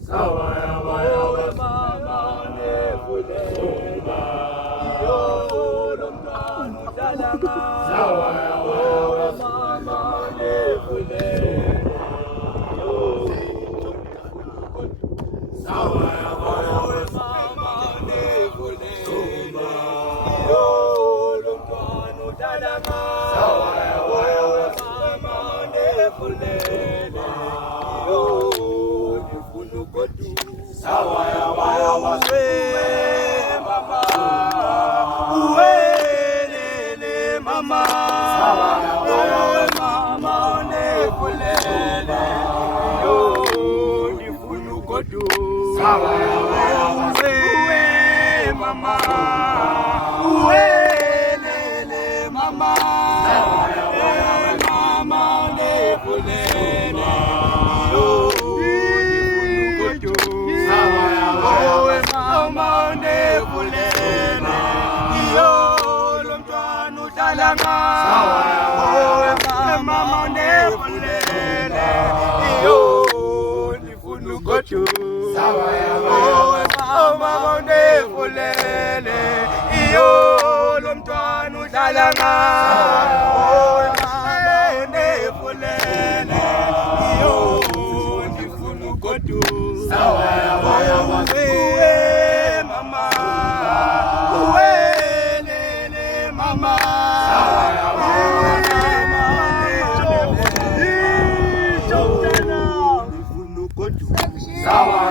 Sawa ya wawe mama nefulele Iyolo mntwana udalama Sawa ya wawe mama nefulele Sawa ya wawe mama nefulele Iyolo mntwana udalama Sawa ya wawe mama nefulele Sawa ya wawe mama uwelele mama Sawa ya wawe mama nefulele yo ndifuna ugodu Sawa ya wawe mama uwelele mama Sawa ya wawe mama nefulele yo Sawa ya wawe mama nefulele Iyolo mntwana udalanga Sawa ya wawe mama nefulele Iyo ndifuna ugodu Sawa ya wawe mama nefulele Iyolo mntwana udalanga Sawa ya mama nefulele Iyo ndifuna ugodu Sawa ya wawe mama uwelele mama Sawa ya wawe mama Sawa